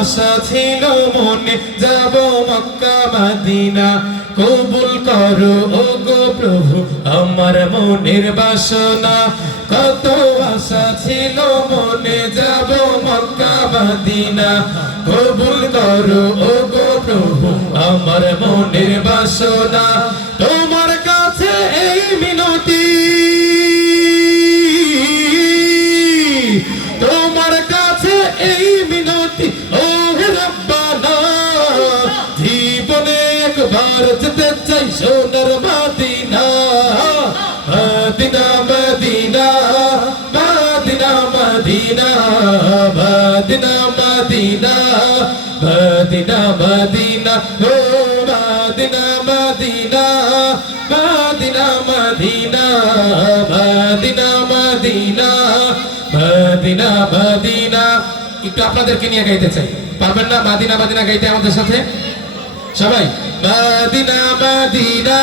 আশা ছিল মনে, যাব মক্কা, মদিনা। কবুল করো ও গো প্রভু, আমার মনের বাসনা। কত আশা ছিল মনে, যাব মক্কা, মদিনা। কবুল করো ও গো প্রভু, আমার মনের বাসনা। তোমার কাছে এই মিনতি মিনতি ও রব্বানা জীবনে একবার যেতে চাই সোনার Medina Medina Medina Medina Medina Medina Medina Medina Medina ও Medina Medina Medina Medina Medina Medina Medina Medina একটু আপনাদেরকে নিয়ে গাইতে চাই। পারবেন না? মাদিনা মাদিনা গাইতে আমাদের সাথে? সবাই? Medina Medina.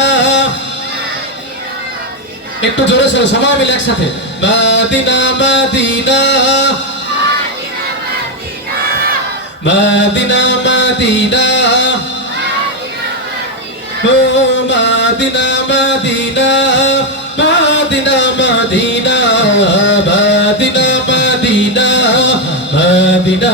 একটু জোরে সরে সবাই মিলে একসাথে। Medina Medina. Medina Medina. ও মদিনা মদিনা। মদিনা